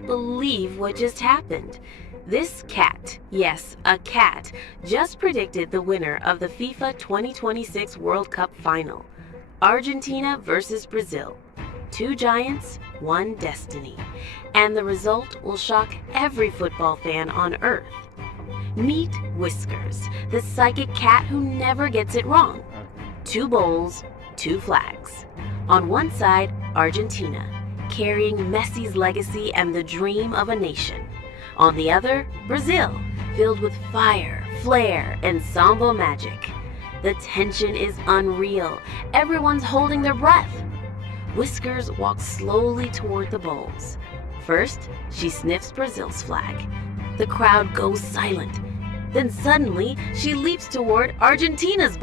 won't believe what just happened. This cat, yes, a cat, just predicted the winner of the FIFA 2026 World Cup final. Argentina versus Brazil. Two giants, one destiny. And the result will shock every football fan on Earth. Meet Whiskers, the psychic cat who never gets it wrong. Two bowls, two flags. On one side, Argentina, carrying Messi's legacy and the dream of a nation. On the other, Brazil, filled with fire, flair, and samba magic. The tension is unreal. Everyone's holding their breath. Whiskers walks slowly toward the bowls. First, she sniffs Brazil's flag. The crowd goes silent. Then suddenly, she leaps toward Argentina's bowl.